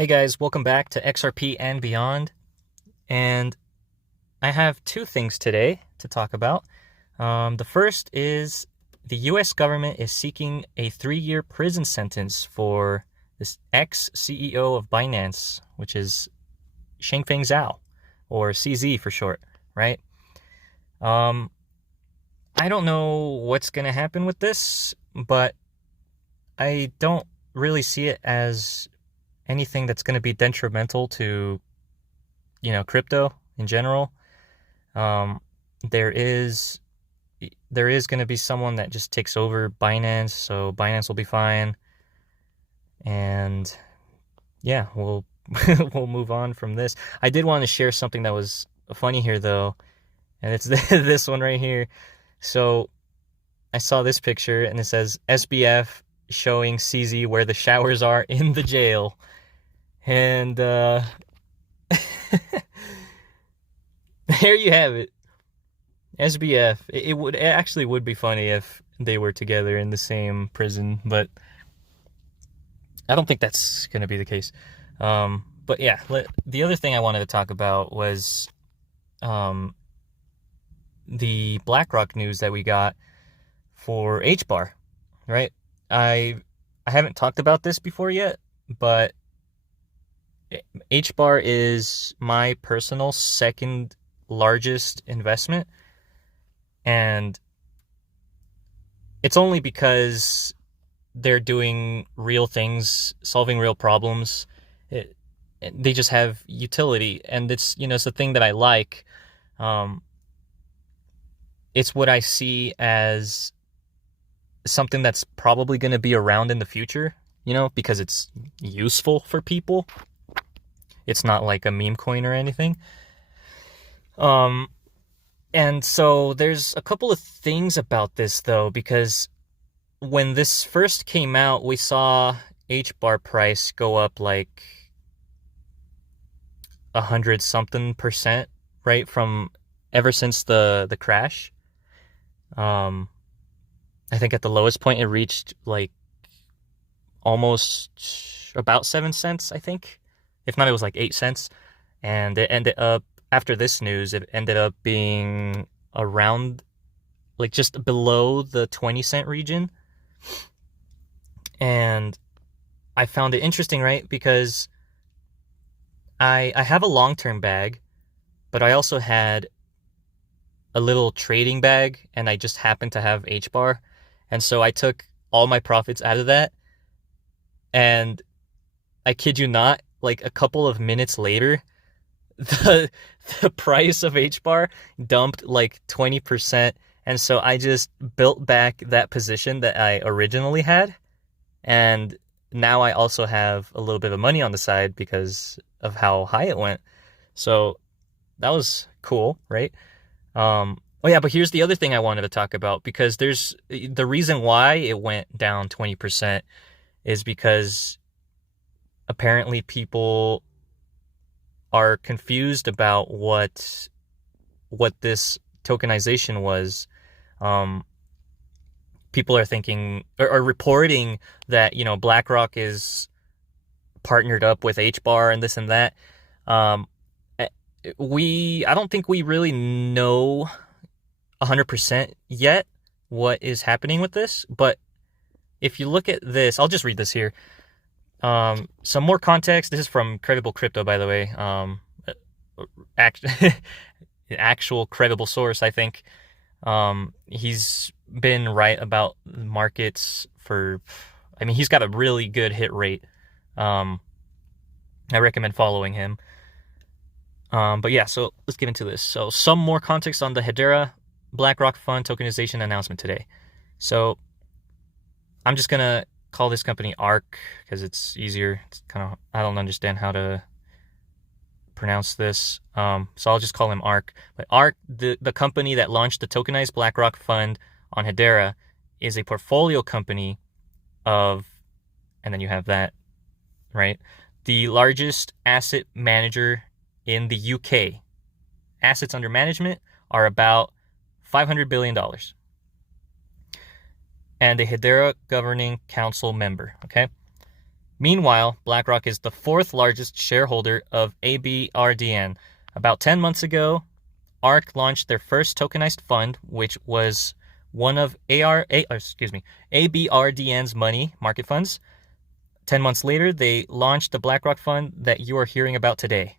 Hey guys, welcome back to XRP and beyond. And I have two things today to talk about. The first is the US government is seeking a 3-year prison sentence for this ex-CEO of Binance, which is Changpeng Zhao, or CZ for short, right? Um, I don't know what's going to happen with this, but I don't really see it as anything that's going to be detrimental to, crypto in general. Um, there is there is going to be someone that just takes over Binance, so Binance will be fine. And yeah, we'll we'll move on from this. I did want to share something that was funny here though, and it's this one right here. So I saw this picture and it says SBF showing CZ where the showers are in the jail. And there you have it. SBF. It actually would be funny if they were together in the same prison, but I don't think that's going to be the case. But yeah, the other thing I wanted to talk about was the Blackrock news that we got for HBAR, right? I haven't talked about this before yet, but HBAR is my personal second largest investment, and it's only because they're doing real things, solving real problems. They just have utility, and it's the thing that I like. It's what I see as something that's probably going to be around in the future, because it's useful for people. It's not like a meme coin or anything. And so there's a couple of things about this though, because when this first came out, we saw HBAR price go up like 100 something percent, right? From ever since the crash. I think at the lowest point it reached like almost about 7 cents, I think. If not, it was like 8 cents. And it ended up, after this news, it ended up being around, like just below the 20-cent region. And I found it interesting, right? Because I have a long-term bag, but I also had a little trading bag, and I just happened to have HBAR. And so I took all my profits out of that. And I kid you not, like a couple of minutes later, the price of HBAR dumped like 20%. And so I just built back that position that I originally had. And now I also have a little bit of money on the side because of how high it went. So that was cool, right? Oh yeah, but here's the other thing I wanted to talk about, because there's the reason why it went down 20% is because apparently people are confused about what this tokenization was. People are thinking or reporting that BlackRock is partnered up with HBAR and this and that. I don't think we really know 100% yet what is happening with this, but if you look at this, I'll just read this here. Some more context. This is from Credible Crypto, by the way. Actual credible source, I think. He's been right about markets he's got a really good hit rate. I recommend following him. But yeah, so let's get into this. So some more context on the Hedera Blackrock Fund tokenization announcement today. So I'm just going to call this company ARK because it's easier. It's kind of, I don't understand how to pronounce this. So I'll just call him ARK. But ARK, the company that launched the tokenized Blackrock Fund on Hedera, is a portfolio company of, and then you have that, right? The largest asset manager in the UK. Assets under management are about $500 billion. And a Hedera governing council member, okay? Meanwhile, BlackRock is the fourth largest shareholder of ABRDN. About 10 months ago, ARK launched their first tokenized fund, which was one of ABRDN's money market funds. 10 months later, they launched the BlackRock fund that you are hearing about today.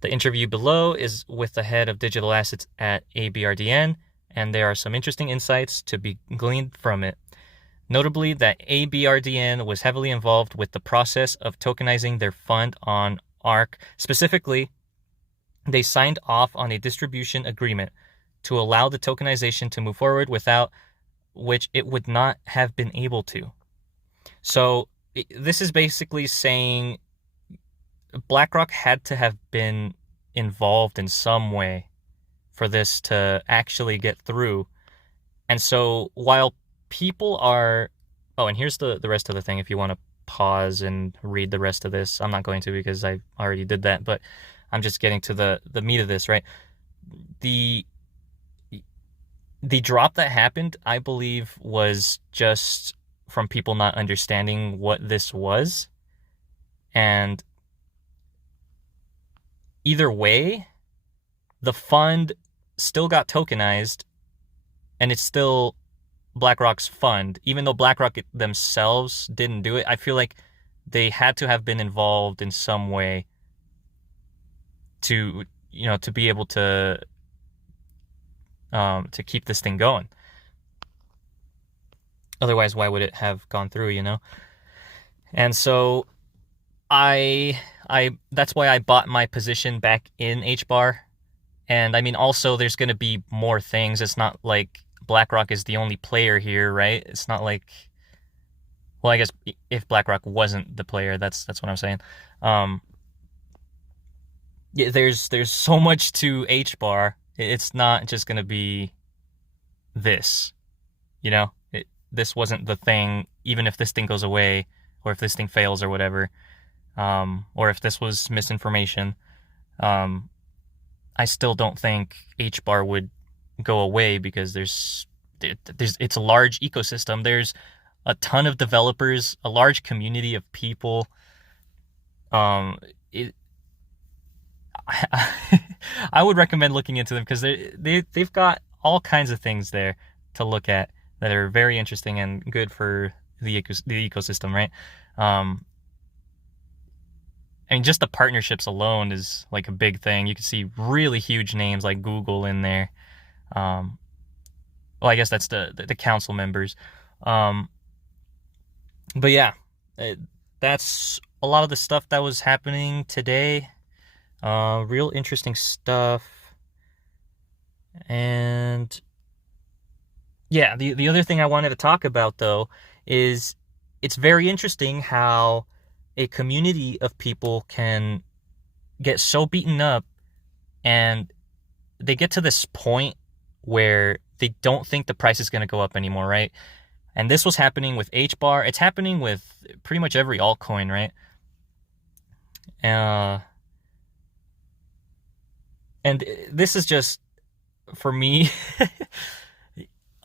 The interview below is with the head of digital assets at ABRDN, and there are some interesting insights to be gleaned from it. Notably, that ABRDN was heavily involved with the process of tokenizing their fund on ARK. Specifically, they signed off on a distribution agreement to allow the tokenization to move forward, without which it would not have been able to. So this is basically saying BlackRock had to have been involved in some way for this to actually get through. And so while people are... Oh, and here's the rest of the thing if you want to pause and read the rest of this. I'm not going to, because I already did that, but I'm just getting to the meat of this, right? The drop that happened, I believe, was just from people not understanding what this was. And either way, the fund still got tokenized, and it's still BlackRock's fund. Even though BlackRock themselves didn't do it, I feel like they had to have been involved in some way to be able to keep this thing going. Otherwise, why would it have gone through, And so that's why I bought my position back in HBAR. And I mean, also there's going to be more things. It's not like BlackRock is the only player here, right? It's not like, well, I guess if BlackRock wasn't the player, that's what I'm saying. Yeah, there's so much to HBAR. It's not just going to be this, this wasn't the thing. Even if this thing goes away, or if this thing fails or whatever, or if this was misinformation, I still don't think HBAR would go away, because it's a large ecosystem. There's a ton of developers, a large community of people. I would recommend looking into them, because they've got all kinds of things there to look at that are very interesting and good for the ecosystem, right? And just the partnerships alone is like a big thing. You can see really huge names like Google in there. Well, I guess that's the council members. But yeah, that's a lot of the stuff that was happening today. Real interesting stuff. And yeah, the other thing I wanted to talk about, though, is it's very interesting how a community of people can get so beaten up, and they get to this point where they don't think the price is going to go up anymore, right? And this was happening with HBAR. It's happening with pretty much every altcoin, right? And this is just, for me,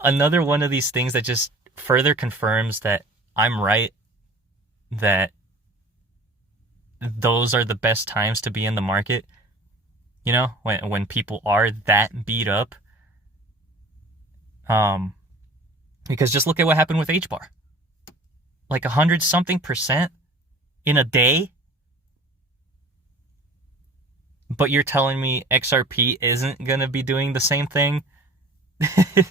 another one of these things that just further confirms that I'm right, that those are the best times to be in the market, when people are that beat up. Because just look at what happened with HBAR. Like 100-something% in a day. But you're telling me XRP isn't going to be doing the same thing? I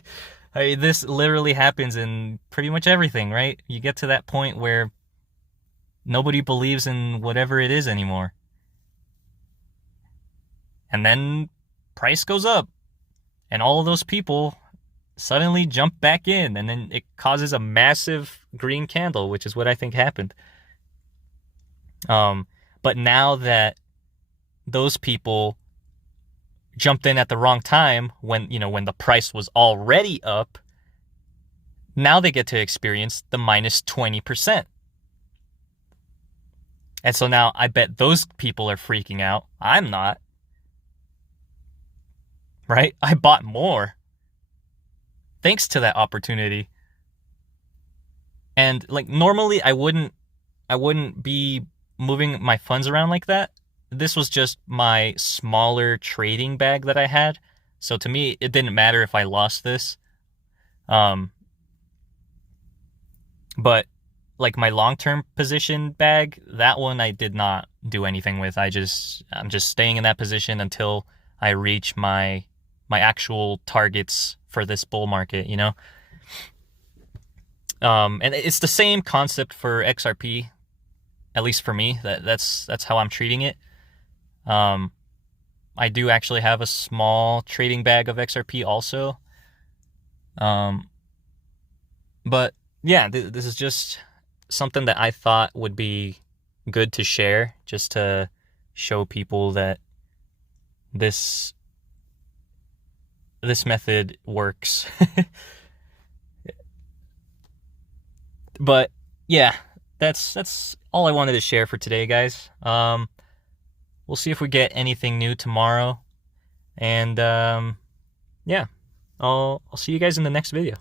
mean, this literally happens in pretty much everything, right? You get to that point where nobody believes in whatever it is anymore. And then price goes up. And all of those people suddenly jump back in. And then it causes a massive green candle, which is what I think happened. But now that those people jumped in at the wrong time, when the price was already up, now they get to experience the minus 20%. And so now I bet those people are freaking out. I'm not. Right? I bought more thanks to that opportunity. And like normally I wouldn't I wouldn't be moving my funds around like that. This was just my smaller trading bag that I had. So to me, it didn't matter if I lost this. But like my long-term position bag, that one I did not do anything with. I'm just staying in that position until I reach my actual targets for this bull market, you know? And it's the same concept for XRP, at least for me. That's how I'm treating it. I do actually have a small trading bag of XRP also. But yeah, this is just something that I thought would be good to share, just to show people that this method works. But yeah, that's all I wanted to share for today, guys. We'll see if we get anything new tomorrow, and yeah, I'll see you guys in the next video.